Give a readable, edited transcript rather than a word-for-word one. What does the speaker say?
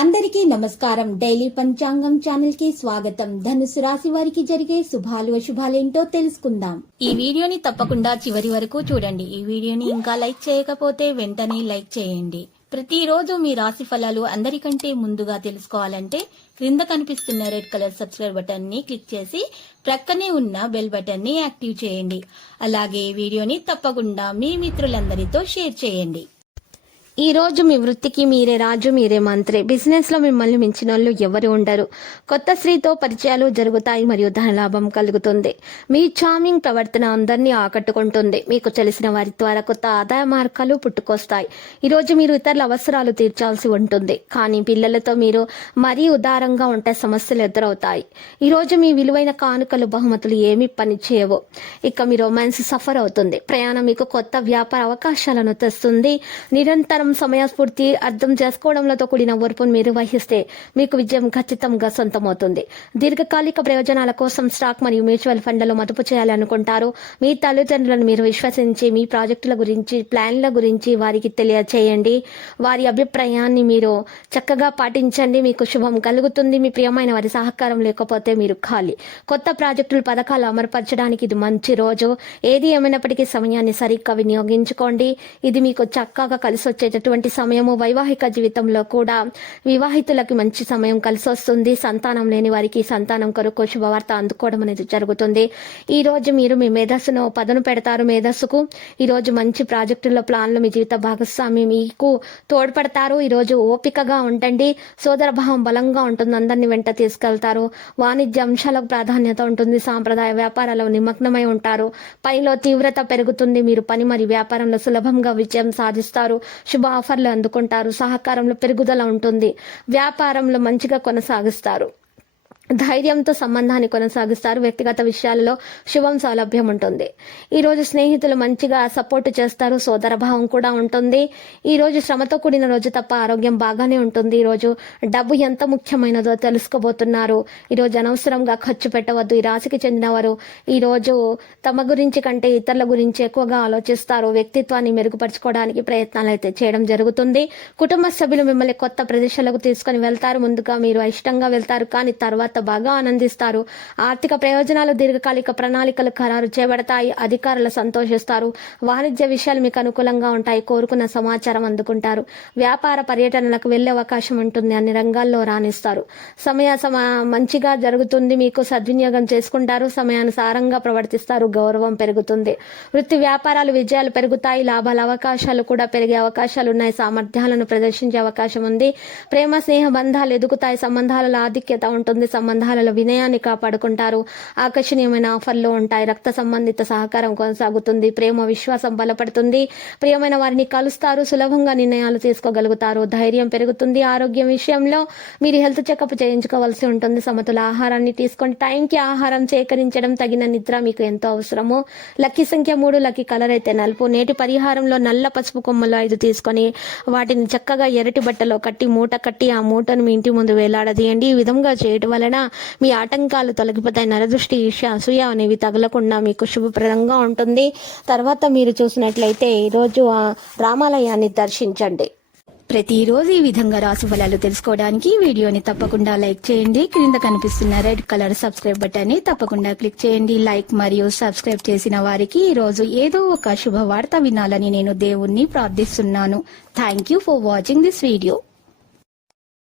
అందరికీ నమస్కారం. డైలీ పంచాంగం ఛానల్ కి స్వాగతం. ధనుసు రాశి వారికి జరిగే శుభాలు అశుభాలేంటో తెలుసుకుందాం. ఈ వీడియోని తప్పకుండా చివరి వరకు చూడండి. ఈ వీడియోని ఇంకా లైక్ చేయకపోతే వెంటనే లైక్ చేయండి. ప్రతిరోజు మీ రాశి ఫలాలు అందరికంటే ముందుగా తెలుసుకోవాలంటే క్రింద కనిపిస్తున్న రెడ్ కలర్ సబ్స్క్రైబ్ బటన్ ని క్లిక్ చేసి ప్రక్కనే ఉన్న బెల్ బటన్ ని యాక్టివ్ చేయండి. అలాగే వీడియోని తప్పకుండా మీ మిత్రులందరితో షేర్ చేయండి. ఈ రోజు మీ వృత్తికి మీరే రాజు, మీరే మంత్రి. బిజినెస్ లో మిమ్మల్ని మించిన వాళ్ళు ఎవరు ఉండరు. కొత్త స్త్రీతో పరిచయాలు జరుగుతాయి మరియు ధనలాభం కలుగుతుంది. మీ చార్మింగ్ ప్రవర్తన అందరినీ ఆకట్టుకుంటుంది. మీకు తెలిసిన వారి ద్వారా కొత్త ఆదాయ మార్గాలు పుట్టుకొస్తాయి. ఈ రోజు మీరు ఇతరుల అవసరాలు తీర్చాల్సి ఉంటుంది. కానీ పిల్లలతో మీరు మరీ ఉదారంగా ఉంటే సమస్యలు ఎదురవుతాయి. ఈ రోజు మీ విలువైన కానుకలు, బహుమతులు ఏమీ పని చేయవు. ఇక మీ రొమాన్స్ సఫర్ అవుతుంది. ప్రయాణం మీకు కొత్త వ్యాపార అవకాశాలను తెస్తుంది. నిరంతరం సమయస్ఫూర్తి అర్థం చేసుకోవడంతో కూడిన ఓర్పును మీరు వహిస్తే మీకు విజయం ఖచ్చితంగా సొంతమవుతుంది. దీర్ఘకాలిక ప్రయోజనాల కోసం స్టాక్ మరియు మ్యూచువల్ ఫండ్లలో మదుపు చేయాలనుకుంటారు. మీ తల్లిదండ్రులను మీరు విశ్వసించి మీ ప్రాజెక్టుల గురించి, ప్లాన్ల గురించి వారికి తెలియచేయండి. వారి అభిప్రాయాన్ని మీరు చక్కగా పాటించండి. మీకు శుభం కలుగుతుంది. మీ ప్రియమైన వారి సహకారం లేకపోతే మీరు ఖాళీ. కొత్త ప్రాజెక్టులు, పథకాలు అమలుపరచడానికి ఇది మంచి రోజు. ఏది ఏమైనప్పటికీ సమయాన్ని సరిగ్గా వినియోగించుకోండి. ఇది మీకు చక్కగా కలిసి వచ్చేటటువంటి సమయము. వైవాహిక జీవితంలో కూడా వివాహితులకి మంచి సమయం కలిసి వస్తుంది. సంతానం లేని వారికి సంతానం కొరకు శుభవార్త అందుకోవడం అనేది జరుగుతుంది. ఈ రోజు మీరు మీ మేధస్సును పదును పెడతారు. మేధస్సుకు ఈ రోజు మంచి ప్రాజెక్టుల ప్లాన్లు మీ జీవిత భాగస్వామి మీకు తోడ్పడతారు. ఈ రోజు ఓపికగా ఉండండి. సోదర భావం బలంగా ఉంటుంది. అందరినీ వెంట తీసుకెళ్తారు. వాణిజ్య అంశాలకు ప్రాధాన్యత ఉంటుంది. సాంప్రదాయ వ్యాపారాల్లో నిమగ్నమై ఉంటారు. పనిలో తీవ్రత పెరుగుతుంది. మీరు పని మరియు వ్యాపారంలో సులభంగా విజయం సాధిస్తారు. శుభ ఆఫర్లు అందుకుంటారు. సహకారంలో పెరుగుదల ఉంటుంది. వ్యాపారంలో మంచిగా కొనసాగిస్తారు. ధైర్యంతో సంబంధాన్ని కొనసాగిస్తారు. వ్యక్తిగత విషయాలలో శుభం సౌలభ్యం ఉంటుంది. ఈ రోజు స్నేహితులు మంచిగా సపోర్ట్ చేస్తారు. సోదర భావం కూడా ఉంటుంది. ఈ రోజు శ్రమతో కూడిన రోజు తప్ప ఆరోగ్యం బాగానే ఉంటుంది. ఈ రోజు డబ్బు ఎంత ముఖ్యమైనదో తెలుసుకోబోతున్నారు. ఈ రోజు అనవసరంగా ఖర్చు పెట్టవద్దు. ఈ రాశికి చెందినవారు ఈ రోజు తమ గురించి కంటే ఇతరుల గురించి ఎక్కువగా ఆలోచిస్తారు. వ్యక్తిత్వాన్ని మెరుగుపరచుకోవడానికి ప్రయత్నాలు అయితే చేయడం జరుగుతుంది. కుటుంబ సభ్యులు మిమ్మల్ని కొత్త ప్రదేశాలకు తీసుకుని వెళ్తారు. ముందుగా మీరు ఇష్టంగా వెళ్తారు, కానీ తర్వాత బాగా ఆనందిస్తారు. ఆర్థిక ప్రయోజనాలు, దీర్ఘకాలిక ప్రణాళికలు ఖరారు చేయబడతాయి. అధికారులు సంతోషిస్తారు. వాణిజ్య విషయాలు మీకు అనుకూలంగా ఉంటాయి. కోరుకున్న సమాచారం అందుకుంటారు. వ్యాపార పర్యటనలకు వెళ్లే అవకాశం ఉంటుంది. అన్ని రంగాల్లో రాణిస్తారు. మంచిగా జరుగుతుంది. మీకు సద్వినియోగం చేసుకుంటారు. సమయానుసారంగా ప్రవర్తిస్తారు. గౌరవం పెరుగుతుంది. వృత్తి వ్యాపారాలు విజయాలు పెరుగుతాయి. లాభాల అవకాశాలు కూడా పెరిగే అవకాశాలు ఉన్నాయి. సామర్థ్యాలను ప్రదర్శించే అవకాశం ఉంది. ప్రేమ, స్నేహ బంధాలు ఎదుగుతాయి. సంబంధాలలో ఆధిక్యత ఉంటుంది. సంబంధాలలో వినయాన్ని కాపాడుకుంటారు. ఆకర్షణీయమైన ఆఫర్లు ఉంటాయి. రక్త సంబంధిత సహకారం కొనసాగుతుంది. ప్రేమ, విశ్వాసం బలపడుతుంది. ప్రియమైన వారిని కలుస్తారు. సులభంగా నిర్ణయాలు తీసుకోగలుగుతారు. ధైర్యం పెరుగుతుంది. ఆరోగ్యం విషయంలో మీరు హెల్త్ చెకప్ చేయించుకోవాల్సి ఉంటుంది. సమతుల ఆహారాన్ని తీసుకోండి. టైంకి ఆహారం సేకరించడం, తగిన నిద్ర మీకు ఎంతో అవసరము. లక్కీ సంఖ్య 3, లక్కీ కలర్ అయితే నలుపు. నేటి పరిహారంలో నల్ల పసుపు కొమ్మలు 5 తీసుకొని వాటిని చక్కగా ఎర్రటి బట్టలో కట్టి మూట కట్టి ఆ మూటను మీ ఇంటి ముందు వేలాడదీయండి. ఈ విధంగా చేయడం వలన మీ ఆటంకాలు తొలగిపోతాయి. నరదృష్టి, ఈర్ష్య, అసూయ అనేవి తగలకుండా మీకు శుభప్రదంగా ఉంటుంది. తర్వాత మీరు చూసినట్లయితే ఈరోజు రామాలయాన్ని దర్శించండి. ప్రతిరోజు ఈ విధంగా రాశి ఫలాలు తెలుసుకోవడానికి వీడియోని తప్పకుండా లైక్ చేయండి. క్రింద కనిపిస్తున్న రెడ్ కలర్ సబ్స్క్రైబ్ బటన్ ని తప్పకుండా క్లిక్ చేయండి. లైక్ మరియు సబ్స్క్రైబ్ చేసిన వారికి ఈ రోజు ఏదో ఒక శుభవార్త వినాలని నేను దేవుణ్ణి ప్రార్థిస్తున్నాను. Thank you for watching this video.